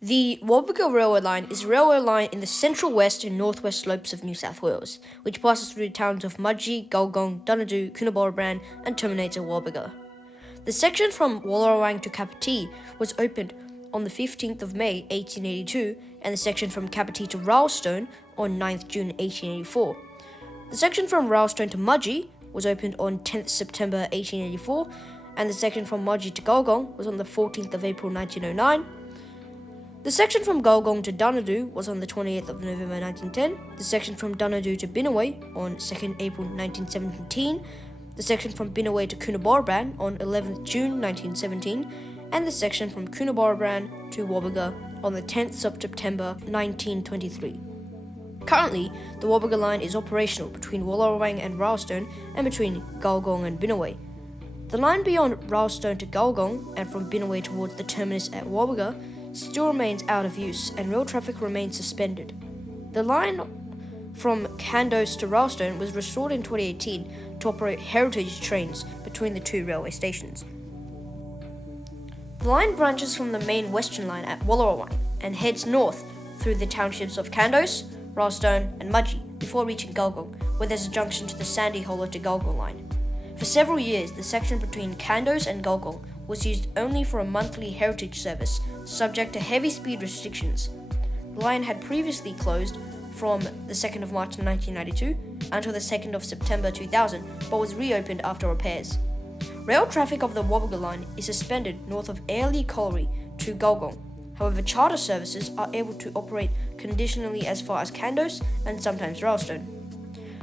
The Gwabegar railway line is a railway line in the central west and northwest slopes of New South Wales, which passes through the towns of Mudgee, Gulgong, Dunnadoo, Coonabarabran and terminates at Gwabegar. The section from Wallerawang to Capertee was opened on the 15th of May 1882 and the section from Capertee to Rylstone on 9th June 1884. The section from Rylstone to Mudgee was opened on 10th September 1884 and the section from Mudgee to Gulgong was on the 14th of April 1909. The section from Gulgong to Dunnadoo was on the 28th of November 1910, the section from Dunnadoo to Binnaway on 2nd April 1917, the section from Binnaway to Coonabarabran on 11th June 1917, and the section from Coonabarabran to Gwabegar on the 10th of September 1923. Currently, the Gwabegar line is operational between Wallerawang and Rylstone and between Gulgong and Binnaway. The line beyond Rylstone to Gulgong and from Binnaway towards the terminus at Gwabegar still remains out of use and rail traffic remains suspended. The line from Kandos to Rylstone was restored in 2018 to operate heritage trains between the two railway stations. The line branches from the main western line at Wallerawang and heads north through the townships of Kandos, Rstone and Mudgee before reaching Gulgong, where there's a junction to the Sandy Hollow to Gulgong line. For several years, the section between Kandos and Gulgong was used only for a monthly heritage service, subject to heavy speed restrictions. The line had previously closed from the 2nd of March 1992 until the 2nd of September 2000, but was reopened after repairs. Rail traffic of the Gwabegar line is suspended north of Airlie Colliery to Gulgong. However, charter services are able to operate conditionally as far as Kandos and sometimes Rylstone.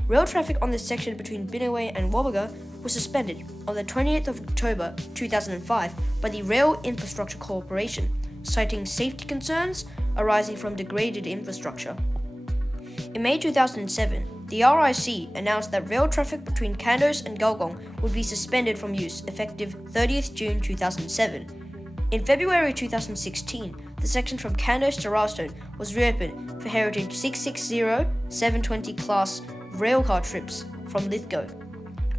Rail traffic on this section between Binnaway and Gwabegar was suspended on the 20th of October 2005 by the Rail Infrastructure Corporation, citing safety concerns arising from degraded infrastructure. In May 2007, the RIC announced that rail traffic between Kandos and Gulgong would be suspended from use effective 30th June 2007. In February 2016, the section from Kandos to Rylstone was reopened for Heritage 660-720 class railcar trips from Lithgow.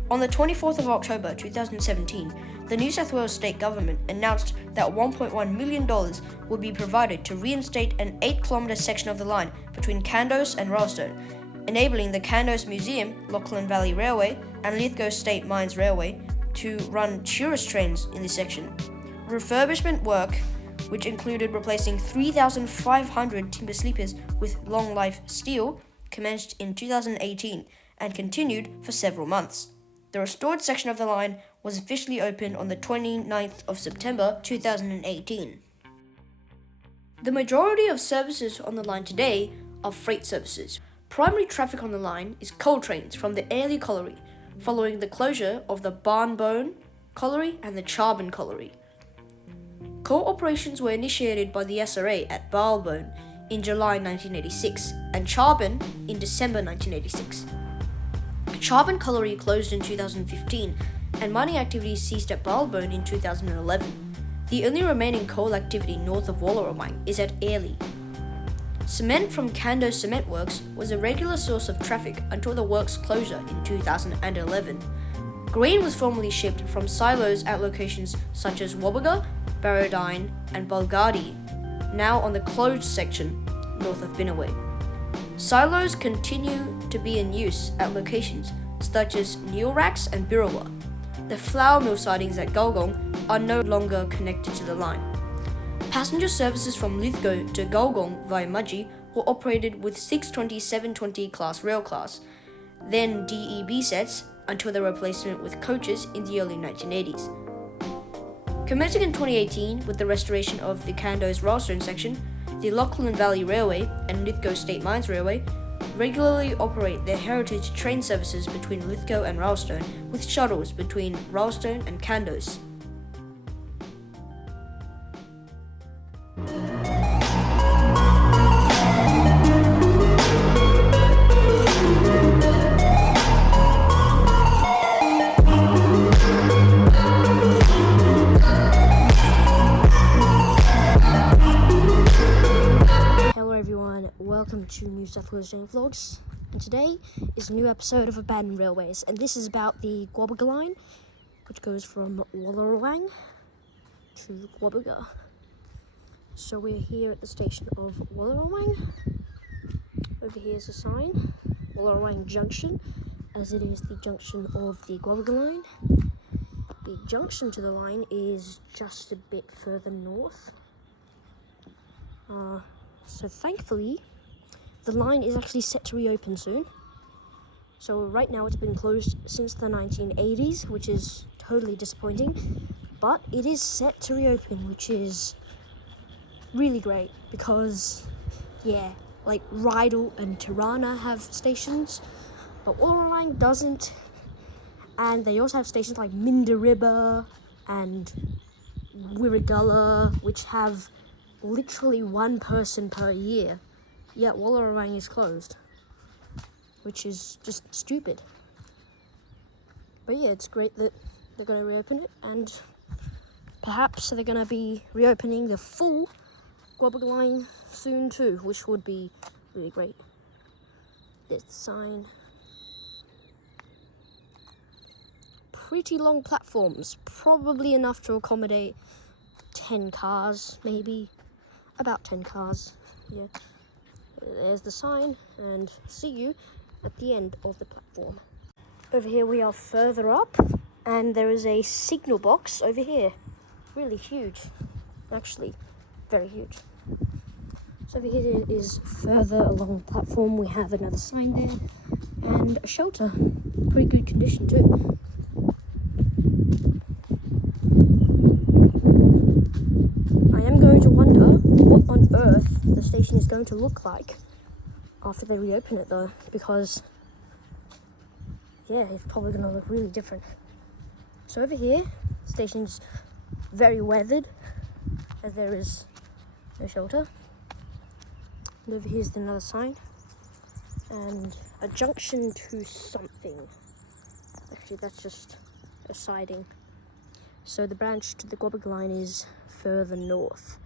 On the 24th of October 2017, the New South Wales State Government announced that $1.1 million would be provided to reinstate an 8-kilometre section of the line between Kandos and Rylstone, enabling the Kandos Museum, Lachlan Valley Railway, and Lithgow State Mines Railway to run tourist trains in this section. Refurbishment work, which included replacing 3,500 timber sleepers with long-life steel, commenced in 2018 and continued for several months. The restored section of the line was officially opened on the 29th of September 2018. The majority of services on the line today are freight services. Primary traffic on the line is coal trains from the Airlie Colliery, following the closure of the Barnbone Colliery and the Charbon Colliery. Coal operations were initiated by the SRA at Barnbone in July 1986 and Charbon in December 1986. Charbon Colliery closed in 2015 and mining activities ceased at Barnbone in 2011. The only remaining coal activity north of Wallerawang is at Airlie. Cement from Kandos Cement Works was a regular source of traffic until the works' closure in 2011. Grain was formerly shipped from silos at locations such as Gwabegar, Barradine and Bulgari, now on the closed section north of Binnaway. Silos continue to be in use at locations such as Neilracks and Birrawa. The flour mill sidings at Gulgong are no longer connected to the line. Passenger services from Lithgow to Gulgong via Mudgee were operated with 620-720 class rail cars, then DEB sets until their replacement with coaches in the early 1980s. Commencing in 2018 with the restoration of the Kandos Rstone section, the Lachlan Valley Railway and Lithgow State Mines Railway regularly operate their heritage train services between Lithgow and Rylstone, with shuttles between Rylstone and Kandos. Welcome to New South Wales Daily Vlogs, and today is a new episode of Abandoned Railways, and this is about the Gwabegar line, which goes from Wallerawang to Gwabegar. So we're here at the station of Wallerawang. Over here is a sign, Wallerawang Junction, as it is the junction of the Gwabegar line. The junction to the line is just a bit further north. So thankfully, the line is actually set to reopen soon. So right now it's been closed since the 1980s, which is totally disappointing. But it is set to reopen, which is really great because, yeah, like Rydal and Tirana have stations, but Walawang doesn't. And they also have stations like Mindaribba and Wirragullah, which have literally one person per year. Yet Wallerawang is closed, which is just stupid. But yeah, it's great that they're going to reopen it, and perhaps they're going to be reopening the full Gwabegar line soon too, which would be really great. This sign. Pretty long platforms, probably enough to accommodate 10 cars, maybe. About 10 cars, yeah. There's the sign, and see you at the end of the platform. Over here we are further up, and there is a signal box over here. Really huge, actually, very huge. So over here is further along the platform. We have another sign there, and a shelter. Pretty good condition too. I am going to wonder what on earth the station is going to look like after they reopen it though, because yeah, it's probably going to look really different. So over here, the station's very weathered, as there is no shelter. And over here's another sign, and a junction to something. Actually, that's just a siding. So the branch to the Gwabegar line is further north.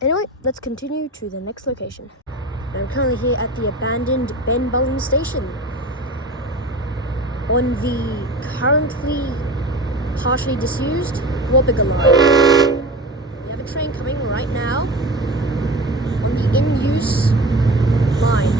Anyway, let's continue to the next location. I'm currently here at the abandoned Bullen Station on the currently partially disused Gwabegar line. We have a train coming right now on the in-use line.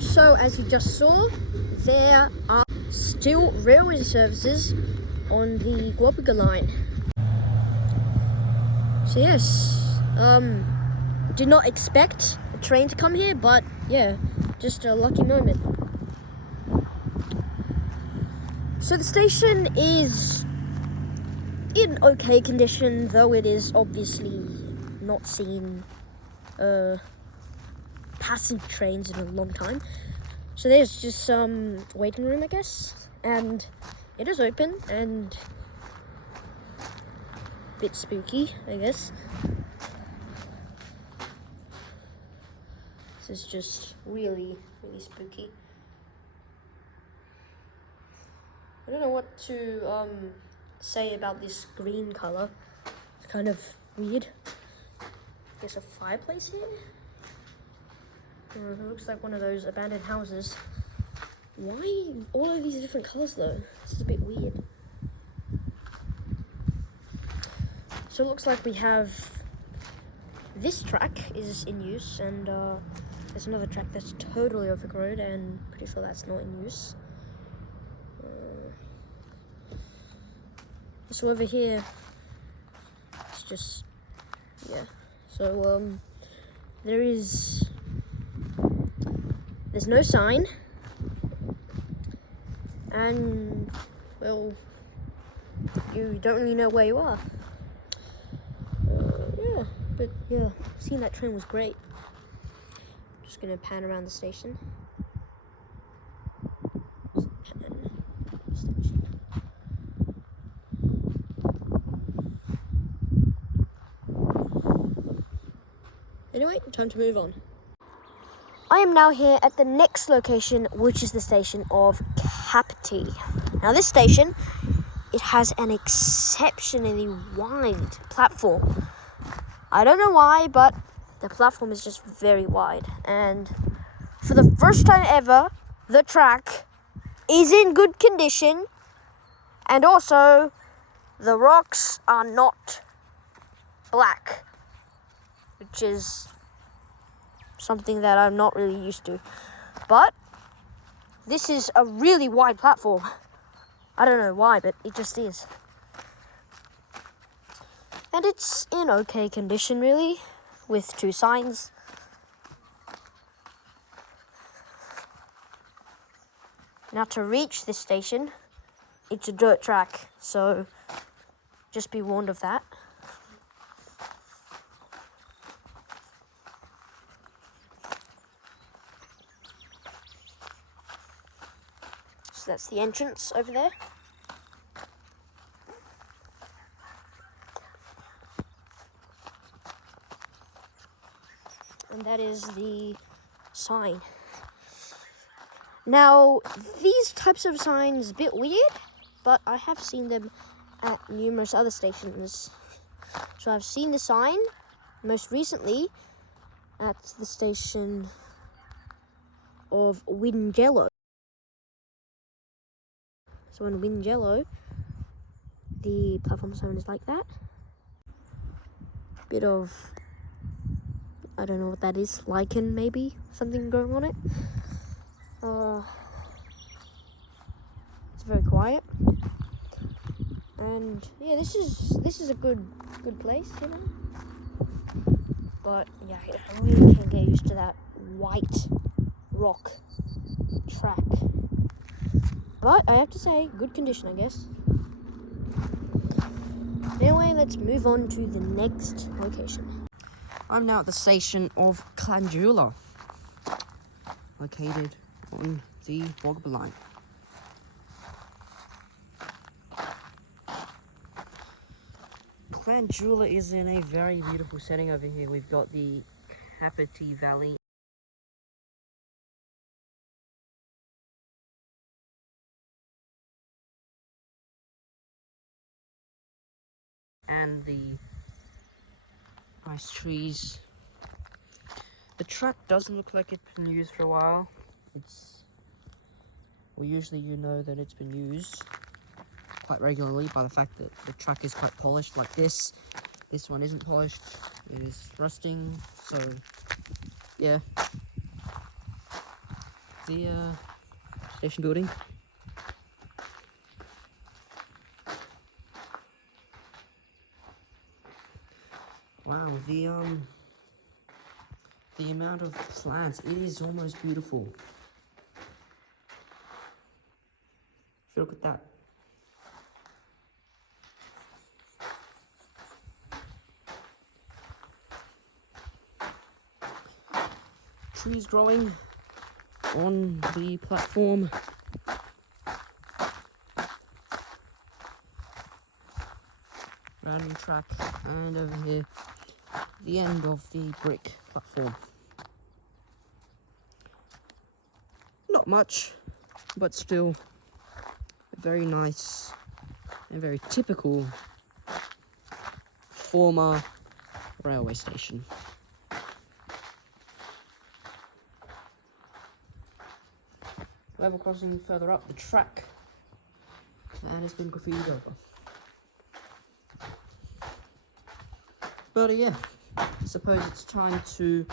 So, as you just saw, there are still railway services on the Gwabegar line. So yes, did not expect a train to come here, but yeah, just a lucky moment. So the station is in okay condition, though it is obviously not seen passenger trains in a long time. So there's just some waiting room, I guess, and it is open and a bit spooky, I guess. This is just really, really spooky. I don't know what to say about this green color. It's kind of weird. There's a fireplace here. It looks like one of those abandoned houses. Why all of these different colors though? This is a bit weird. So it looks like we have this track is in use, and there's another track that's totally overgrown, and pretty sure that's not in use. So over here, it's just, yeah. So there's no sign, and well, you don't really know where you are. Yeah, but yeah, seeing that train was great. Just gonna pan around the station. Anyway, time to move on. I am now here at the next location, which is the station of Capertee. Now this station, it has an exceptionally wide platform. I don't know why, but the platform is just very wide. And for the first time ever, the track is in good condition. And also, the rocks are not black, which is something that I'm not really used to. But this is a really wide platform. I don't know why, but it just is. And it's in okay condition, really, with 2 signs. Now to reach this station, it's a dirt track, so just be warned of that. So that's the entrance over there. And that is the sign. Now, these types of signs, a bit weird, but I have seen them at numerous other stations. So I've seen the sign most recently at the station of Wingello. So in Wingello, the platform sign is like that. Bit of, I don't know what that is, lichen maybe, something growing on it. It's very quiet. And yeah, this is a good place, you know. But yeah, I really can't get used to that white rock track. But I have to say, good condition, I guess. Anyway, let's move on to the next location. I'm now at the station of Clandulla, located on the Gwabegar line. Clandulla is in a very beautiful setting over here. We've got the Capertee Valley and the nice trees. The track doesn't look like it's been used for a while. Usually you know that it's been used quite regularly by the fact that the track is quite polished like this. This one isn't polished, it is rusting, so yeah. The station building. Wow, the amount of plants, it is almost beautiful. If you look at that. Trees growing on the platform. Random track, and over here, the end of the brick platform. Not much, but still a very nice and very typical former railway station. Level crossing further up the track, and it's been graffitied over. But yeah, I suppose it's time to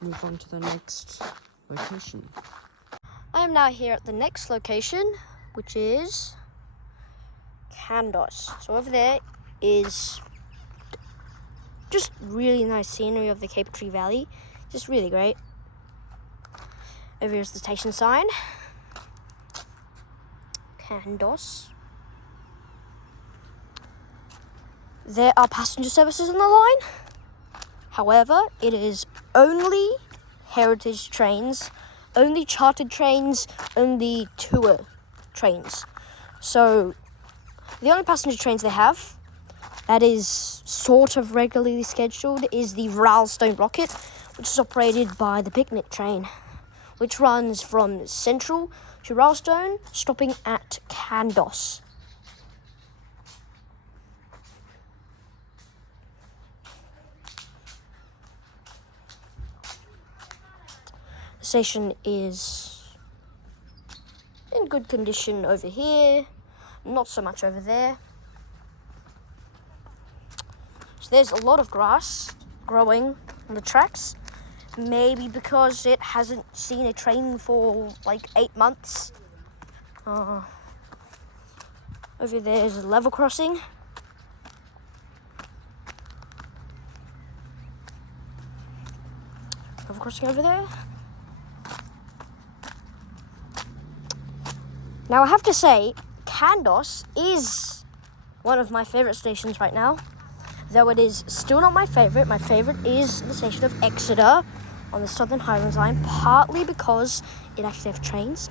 move on to the next location. I am now here at the next location, which is Kandos. So over there is just really nice scenery of the Capertee Valley, just really great. Over here's the station sign, Kandos. There are passenger services on the line. However, it is only heritage trains, only chartered trains, only tour trains. So the only passenger trains they have that is sort of regularly scheduled is the Rylstone rocket, which is operated by the picnic train, which runs from Central to Rylstone, stopping at Kandos. The station is in good condition over here, not so much over there. So there's a lot of grass growing on the tracks, maybe because it hasn't seen a train for like 8 months. Over there is a level crossing. Level crossing over there. Now I have to say, Kandos is one of my favourite stations right now. Though it is still not my favourite. My favourite is the station of Exeter on the Southern Highlands line, partly because it actually has trains.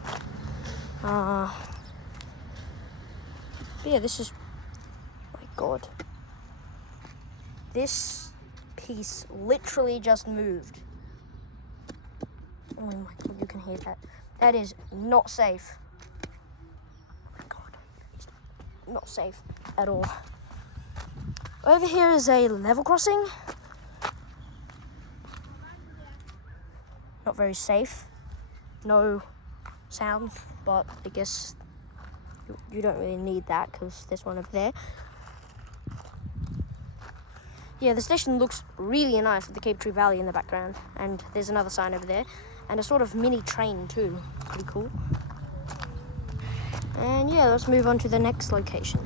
But yeah, this is... my God. This piece literally just moved. Oh my God, you can hear that. That is not safe. Oh my God. It's not safe at all. Over here is a level crossing. Not very safe. No sound, but I guess you don't really need that because there's one over there. Yeah, the station looks really nice with the Capertee Valley in the background. And there's another sign over there. And a sort of mini train too. Pretty cool. And yeah, let's move on to the next location.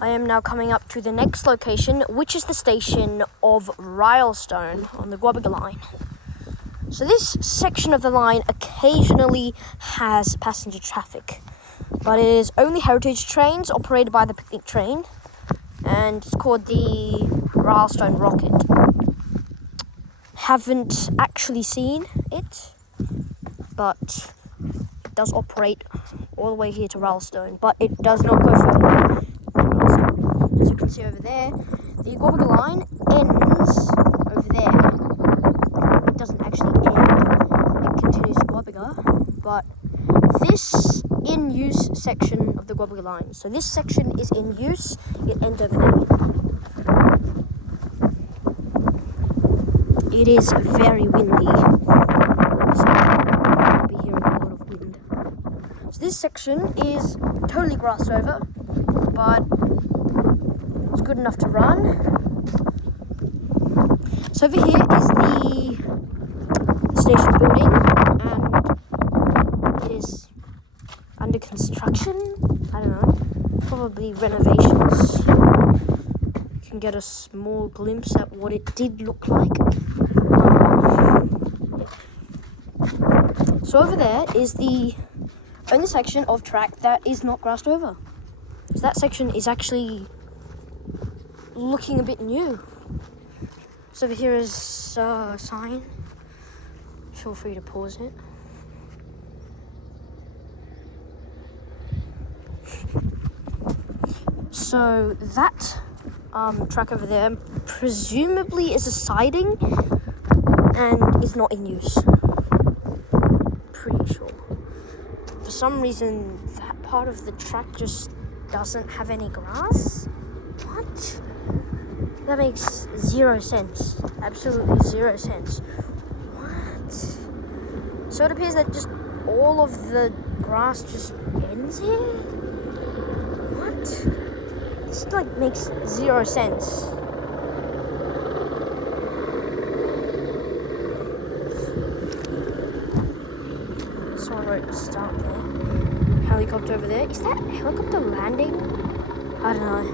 I am now coming up to the next location, which is the station of Rylstone on the Gwabegar line. So this section of the line occasionally has passenger traffic, but it is only heritage trains operated by the picnic train, and it's called the Rylstone Rocket. Haven't actually seen it, but it does operate all the way here to Rylstone, but it does not go further. As you can see over there, the Gwabegar line ends over there. It doesn't actually end, it continues to Gwabegar, but this in-use section of the Gwabegar line, so this section is in use, it ends over there. It is very windy, so you'll be hearing a lot of wind. So this section is totally grassed over, but it's good enough to run. So over here is the station building, and it is under construction. I don't know, probably renovations. You can get a small glimpse at what it did look like. So over there is the only section of track that is not grassed over. So that section is actually looking a bit new. So over here is a sign. Feel free to pause it. So that track over there presumably is a siding and is not in use. Pretty sure. For some reason, that part of the track just doesn't have any grass. What? That makes 0 sense. Absolutely 0 sense. What? So it appears that just all of the grass just ends here? What? This like makes 0 sense. Someone wrote start there. Helicopter over there. Is that helicopter landing? I don't know.